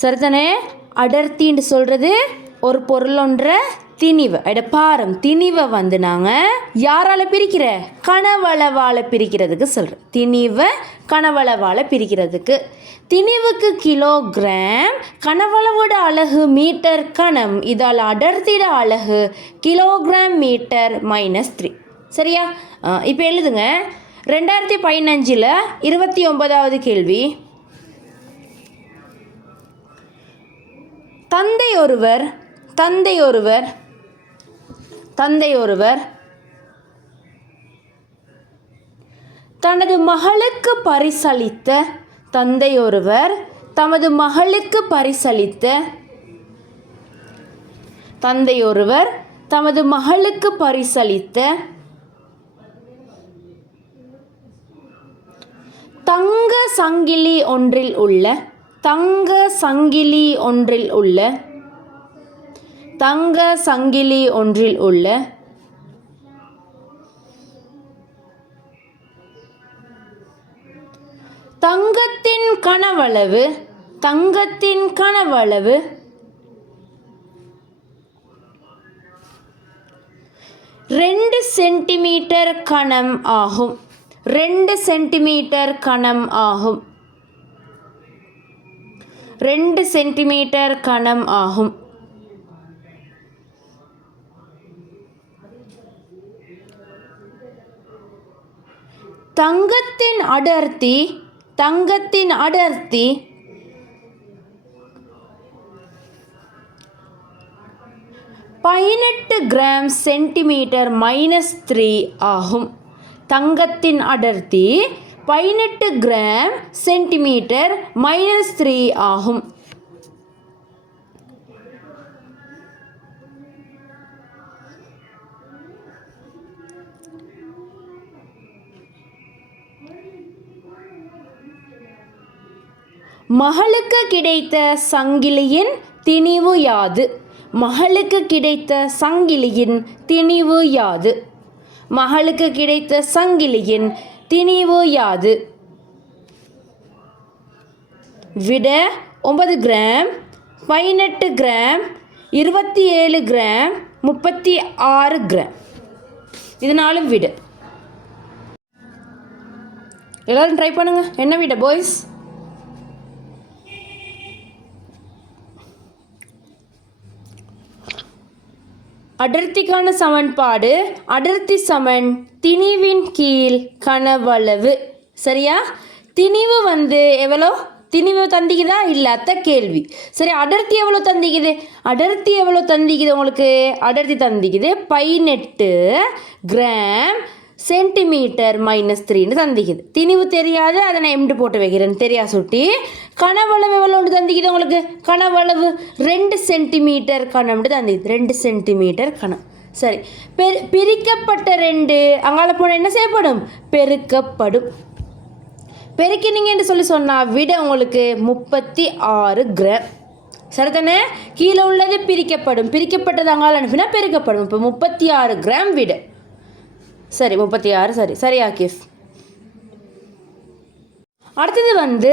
சரிதானே? அடர்த்தின்னு சொல்கிறது ஒரு பொருளொன்ற திணிவு. பாரம் திணிவை வந்து நாங்கள் யாரால் பிரிக்கிற? கனவளவால் பிரிக்கிறதுக்கு சொல்கிறேன். திணிவை கனவளவால் பிரிக்கிறதுக்கு. திணிவுக்கு கிலோகிராம், கனவளவோட அலகு மீட்டர் கணம், இதால் அடர்த்திட அலகு கிலோகிராம் மீட்டர் -3. சரியா? இப்போ எழுதுங்க. 2015 29வது கேள்வி. தந்தை ஒருவர் தனது மகளுக்கு பரிசளித்த தமது மகளுக்கு பரிசளித்த தங்க சங்கிலி ஒன்றில் உள்ள தங்கத்தின் கனவளவு 2 சென்டிமீட்டர் கணம் ஆகும். 2 சென்டிமீட்டர் கணம் ஆகும். தங்கத்தின் அடர்த்தி 18 கிராம் சென்டிமீட்டர் -3 ஆகும். தங்கத்தின் அடர்த்தி 18 கிராம் சென்டிமீட்டர் -3 ஆகும். மகளுக்கு கிடைத்த சங்கிலியின் திணிவு யாது? விட 9 கிராம், 18 கிராம், 27 கிராம், 36 கிராம். இதனாலும் விட. எல்லாரும் ட்ரை பண்ணுங்க. என்ன விட பாய்ஸ்? அடர்த்திக்கான சமன்பாடு அடர்த்தி சமன் திணிவின் கீழ் கனவளவு. சரியா? திணிவு வந்து எவ்வளோ? திணிவு தந்திக்குதா இல்லை? அத்த கேள்வி. சரி, அடர்த்தி எவ்வளோ தந்திக்குது? உங்களுக்கு அடர்த்தி தந்திக்குது 18 கிராம் சென்டிமீட்டர் -3 தந்திக்குது. திணிவு தெரியாது, அதை நான் எம்டு போட்டு வைக்கிறேன். தெரியா சுட்டி. கனவளவு எவ்வளோ தந்திக்குது உங்களுக்கு? கனவளவு 2 சென்டிமீட்டர் கணம்னு தந்திக்குது. 2 சென்டிமீட்டர் கணம். சரி, பிரிக்கப்பட்ட 2 அங்கால போனால் என்ன செய்யப்படும்? பெருக்கப்படும். பெருக்கினீங்கன்னு சொன்னால் விட உங்களுக்கு 36 கிராம். சரிதானே? கீழே உள்ளது பிரிக்கப்பட்டது அங்கால அனுப்பினா பெருக்கப்படும். இப்போ 36 கிராம் விட. சரி, 36. சரி ஆகிஸ். அடுத்தது வந்து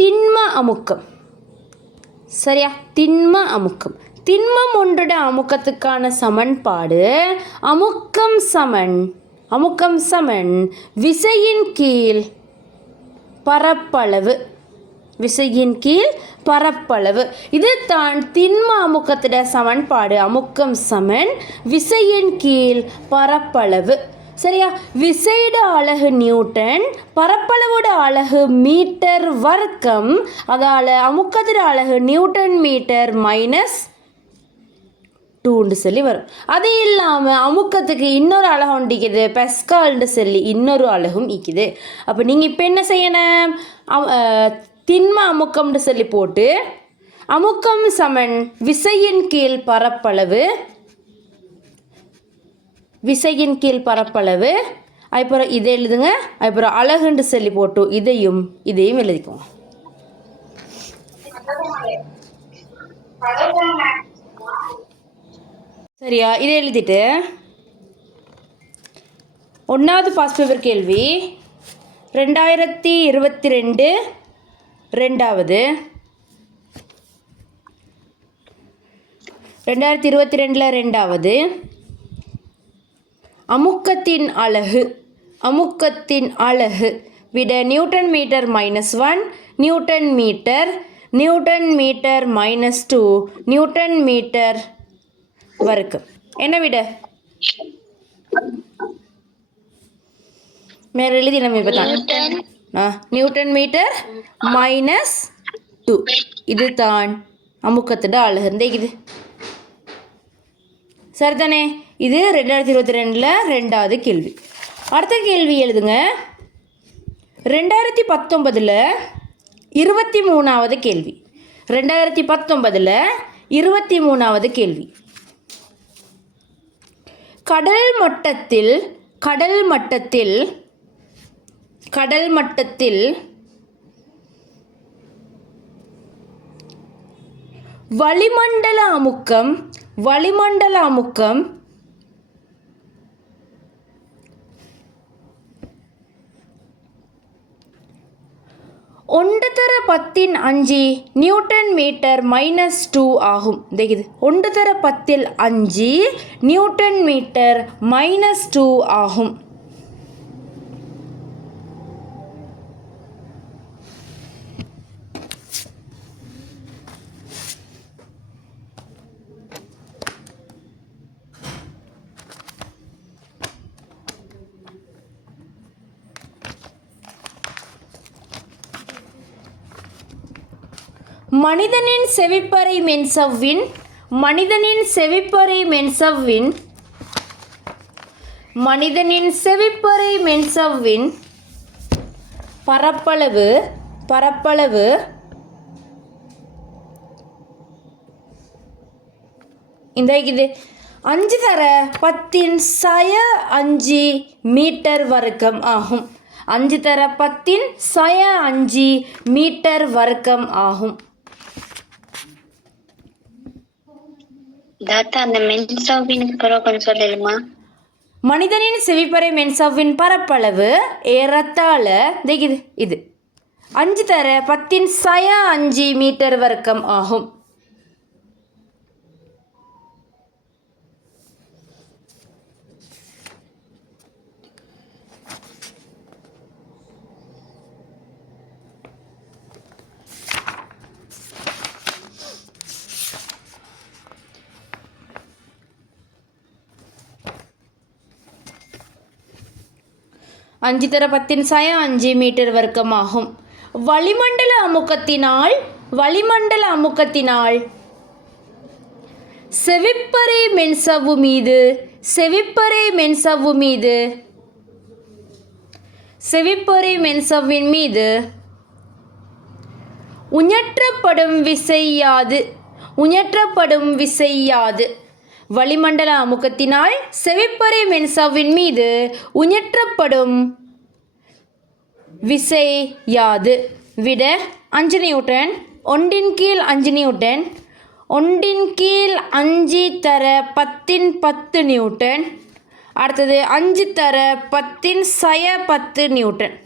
திண்ம அமுக்கம். சரியா? திண்மம் ஒன்றோட அமுக்கத்துக்கான சமன்பாடு அமுக்கம் சமன் விசையின் கீழ் பரப்பளவு. இது தான் திண்ம அமுக்கத்தோட சமன்பாடு. அமுக்கம் சமன் விசையின் கீழ் பரப்பளவு. சரியா? விசைட அலகு நியூட்டன், பரப்பளவோட அலகு மீட்டர் வர்க்கம். அதால் அமுக்கத்தோட அலகு நியூட்டன் மீட்டர் -2 சொல்லி வரும். அது இல்லாமல் அமுக்கத்துக்கு இன்னொரு அலகு ஒன்றிக்குது, பெஸ்கால்னு சொல்லி இன்னொரு அலகும் இக்குது. அப்போ நீங்கள் இப்போ என்ன செய்யணும்? திண்ம அமுக்கம்னு சொல்லி போட்டு அமுக்கம் சமன் விசையின் கீழ் பரப்பளவு. அதுக்கப்புறம் இதை எழுதுங்க. அதுக்கப்புறம் அலகுன்னு சொல்லி போட்டு இதையும் எழுதிக்கோங்க. சரியா? இதை எழுதிட்டு 1வது பாஸ் பேப்பர் கேள்வி 2022 2வது 2022 ரெண்டாவது அமுக்கத்தின் அலகு விட newton metre -1 newton metre -2 newton metre வர்க்கம். என்ன விட மேலே எழுதி நம்ம இப்போ தான் நியூட்டன் மீட்டர் -2 இது தான் அமுக்கத்தோட அலகு இது சரிதானே. இது 2022 ரெண்டாவது கேள்வி. அடுத்த கேள்வி எழுதுங்க. 2019 23வது கேள்வி. 2019 23வது கேள்வி. கடல் மட்டத்தில் வளிமண்டல அமுக்கம் ஒன்று தர 10 நியூட்டன் மீட்டர் -2 ஆகும். இது 1 தர 10 நியூட்டன் மீட்டர் -2 ஆகும். மனிதனின் செவிப்பறை மென்சவ்வின் பரப்பளவு இந்த இது 5 தர 10⁻5 மீட்டர் வர்க்கம் ஆகும். 5 தர 10⁻5 மீட்டர் வர்க்கம் ஆகும். மனிதனின் செவிப்பறை மென்சவ்வின் பரப்பளவு ஏறத்தாழ இது 5 தர 10⁻5 மீட்டர் வர்க்கம் ஆகும். அஞ்சு தர 10⁻5 மீட்டர் வர்க்கமாகும். வளிமண்டல அமுக்கத்தினால் செவிப்பறை மென்சவ்வின் மீது உஞற்றப்படும் விசையாது. வளிமண்டல அமுக்கத்தினால் செவிப்பறை மென்சவ்வின் மீது உஞற்றப்படும் விசையாது. விட 5 நியூட்டன். 1/5 நியூட்டன். 1/5 தர 10 நியூட்டன். அடுத்தது 5 தர 10⁻10 நியூட்டன்.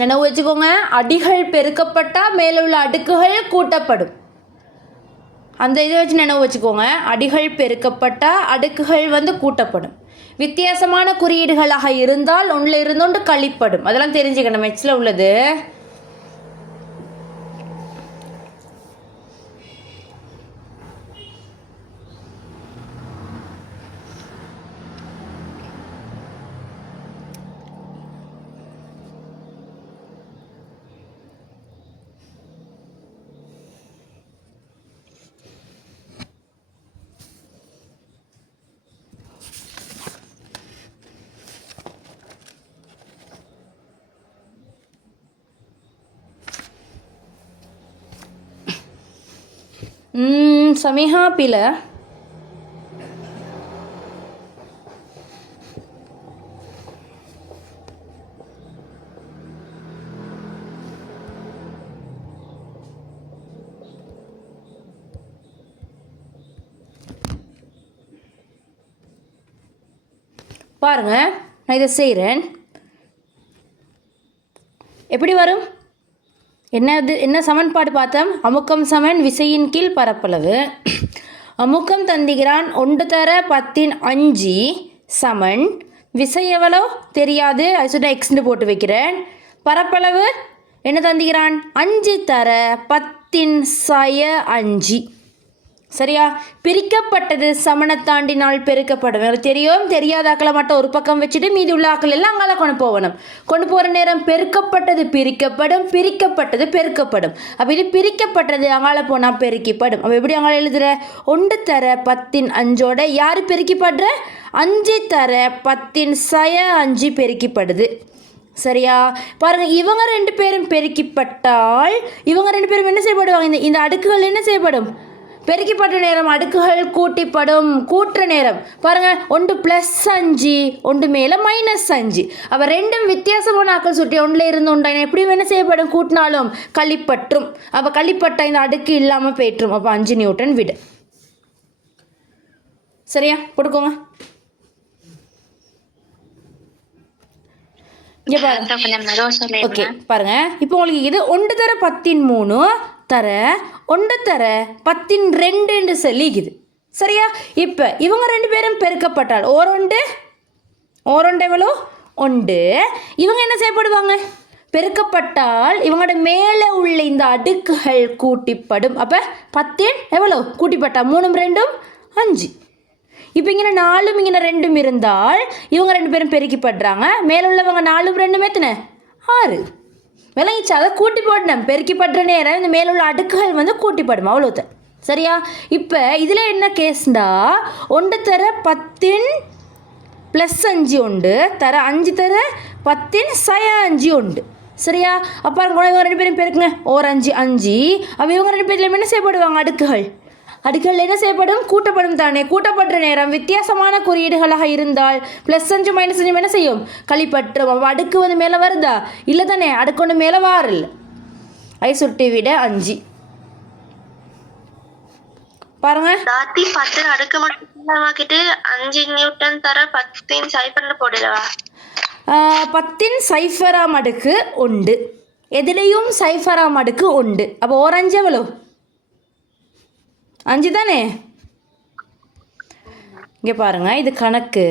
நினைவு வச்சுக்கோங்க, அடிகள் பெருக்கப்பட்டால் மேலே உள்ள அடுக்குகள் கூட்டப்படும். அந்த இதை வச்சு நினைவு வச்சுக்கோங்க. அடிகள் பெருக்கப்பட்டால் அடுக்குகள் கூட்டப்படும். வித்தியாசமான குறியீடுகளாக இருந்தால் ஒன்றில் இருந்தோண்டு கழிப்படும். அதெல்லாம் தெரிஞ்சுக்கணும். மெட்ஸில் உள்ளது. சமிஹா பில பாருங்க, நான் இதை செய்கிறேன். எப்படி வரும்? என்ன சமன்பாடு பார்த்தோம்? அமுக்கம் சமன் விசையின் கீழ் பரப்பளவு. அமுக்கம் தந்திக்கிறான் 1 தர 10 சமன் விசை எவ்வளோ தெரியாது, அது சொல்லிட்டு எக்ஸ்னு போட்டு வைக்கிறேன். பரப்பளவு என்ன தந்திக்கிறான்? 5 தர 10 சரியா? பிரிக்கப்பட்டது சமனை தாண்டினால் பெருக்கப்படும். எனக்கு தெரியும், தெரியாத ஆக்களை மட்டும் ஒரு பக்கம் வச்சுட்டு மீதி உள்ள ஆக்கள் எல்லாம் அங்கால கொண்டு போகணும். கொண்டு போகிற நேரம் பெருக்கப்பட்டது பிரிக்கப்படும், பிரிக்கப்பட்டது பெருக்கப்படும். அப்போ இது பிரிக்கப்பட்டது அங்கால போனால் பெருக்கிப்படும். அப்போ எப்படி அங்கால எழுதுகிற? 1 தர 10 யார் பெருக்கிப்படுற? 5 தர 10 பெருக்கிப்படுது. சரியா? பாருங்கள், இவங்க 2 பேரும் பெருக்கிப்பட்டால் இவங்க 2 பேரும் என்ன செய்யப்படுவாங்க? இந்த அடுக்குகள் என்ன செய்யப்படும்? பெருக்கிப்பட்ட நேரம் அடுக்குகள் கூட்டிப்படும். கூட்டுற நேரம் பாருங்கள், 1 +5 1 மேலே -5. அப்போ ரெண்டும் வித்தியாசமான ஆக்கள் சுட்டி ஒன்றில் இருந்து உண்டான எப்படி என்ன செய்யப்படும்? கூட்டினாலும் கழிப்பற்றும். அப்போ கழிப்பட்ட இந்த அடுக்கு இல்லாமல் போயிட்டுரும். அப்போ 5 நியூட்டன் விடு. சரியா? போட்டுக்கோங்க. இங்கே பாருங்க. ஓகே பாருங்க, இப்போ உங்களுக்கு இது 1 தர 13 தர 1 தர 12 சொல்லிக்குது. சரியா? இப்போ இவங்க 2 பேரும் பெருக்கப்பட்டால் ஓரொண்டு எவ்வளோ? 1. இவங்க என்ன செய்யப்படுவாங்க? பெருக்கப்பட்டால் இவங்களோட மேலே உள்ள இந்த அடுக்குகள் கூட்டிப்படும். அப்போ 10 எவ்வளோ கூட்டிப்பட்டா? 3 2 5. இப்போ இங்கே 4 இங்கே 2 இருந்தால் இவங்க 2 பேரும் பெருக்கிப்படுறாங்க. மேலே உள்ளவங்க 4 2 எத்தனை? 6. விளங்கிச்சு? அதை கூட்டி போடணும். பெருக்கிப்படுற நேரம் இந்த மேலே உள்ள அடுக்குகள் வந்து கூட்டிப்படும். அவ்வளோதான். சரியா? இப்போ இதில் என்ன கேஸ்ண்டா 1 தர 10 +5 உண்டு, தர 5 தர 10 உண்டு. சரியா? அப்போ இவங்க 2 பேரும் பெருக்குங்க. ஓர் 5 அப்போ இவங்க 2 பேர்லையும் என்ன செய்யப்படுவாங்க? அடுக்குகள் என்ன செய்யப்படும்? கூட்டப்படும் தானே. கூட்டப்படுற நேரம் வித்தியாசமான குறியீடுகளாக இருந்தால் +5 -5 என்ன செய்யும்? கழிப்பற்றும். அடுக்கு வந்து மேலே வருதா? இல்லை தானே, அடுக்கு ஒன்று மேலே வாரில்ல. ஐ சுட்டி விட 5. பாருங்க, 10 அடுக்கு மட்டும் 5 நியூட்டன் தர 10 போடலவா? 10 அடுக்கு உண்டு. எதுலேயும் 0 அடுக்கு உண்டு. அப்போ ஒரு 5 எவ்வளோ? 5 தானே. இங்கே பாருங்கள், இது கணக்கு.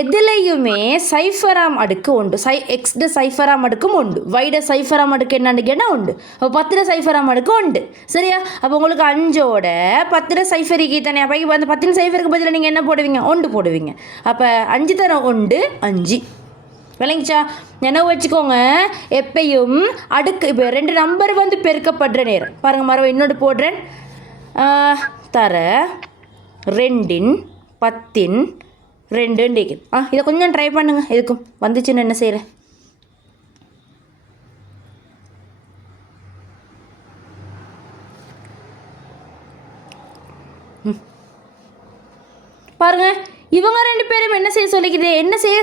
எதுலையுமே 0 அடுக்கு உண்டு. எக்ஸ்ட 0 அடுக்கும் உண்டு. வைட 0 அடுக்கு என்னன்னு கேட்டால் உண்டு. அப்போ 10 0 அடுக்கு உண்டு. சரியா? அப்போ உங்களுக்கு 5ஓட 10 0 தானே. அப்போ அந்த 10 0க்கு பதிலாக நீங்கள் என்ன போடுவீங்க? 1 போடுவீங்க. அப்போ 5 தர 1 5. விளங்கிச்சா? நினைவு வச்சுக்கோங்க, எப்பையும் அடுக்கு இப்போ 2 நம்பர் வந்து பெருக்கப்படுற நேரம் பாருங்கள். மரபு இன்னொன்று போடுறேன். தர 2 10 2 இதை கொஞ்சம் ட்ரை பண்ணுங்க. இதுக்கும் வந்துச்சுன்னு என்ன செய்கிறேன்? பாருங்க, இவங்க 2 பேரும் என்ன செய்ய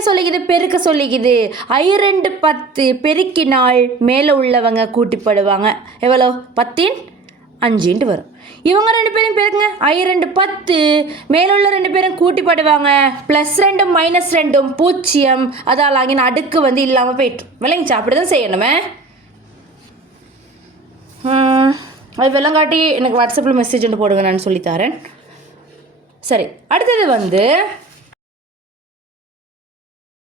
சொல்லிக்குது? பெருக்க சொல்லிக்குது. 2 10 பெருக்கினால் மேலே உள்ளவங்க கூட்டிப்படுவாங்க. எவ்வளோ? 10 வரும். இவங்க 2 பேரும் பெருக்குங்க. 2 10 மேலே உள்ள 2 பேரும் கூட்டிப்படுவாங்க. +2 -2 0. அதால் ஆகின அடுக்கு வந்து இல்லாமல் போயிட்டு. விளங்கிச்சா? அப்படி தான் செய்யணுமே. அது வெள்ளங்காட்டி எனக்கு வாட்ஸ்அப்பில் மெசேஜ் ஒன்று போடுங்க, நான் சொல்லித்தரேன். சரி, அடுத்தது வந்து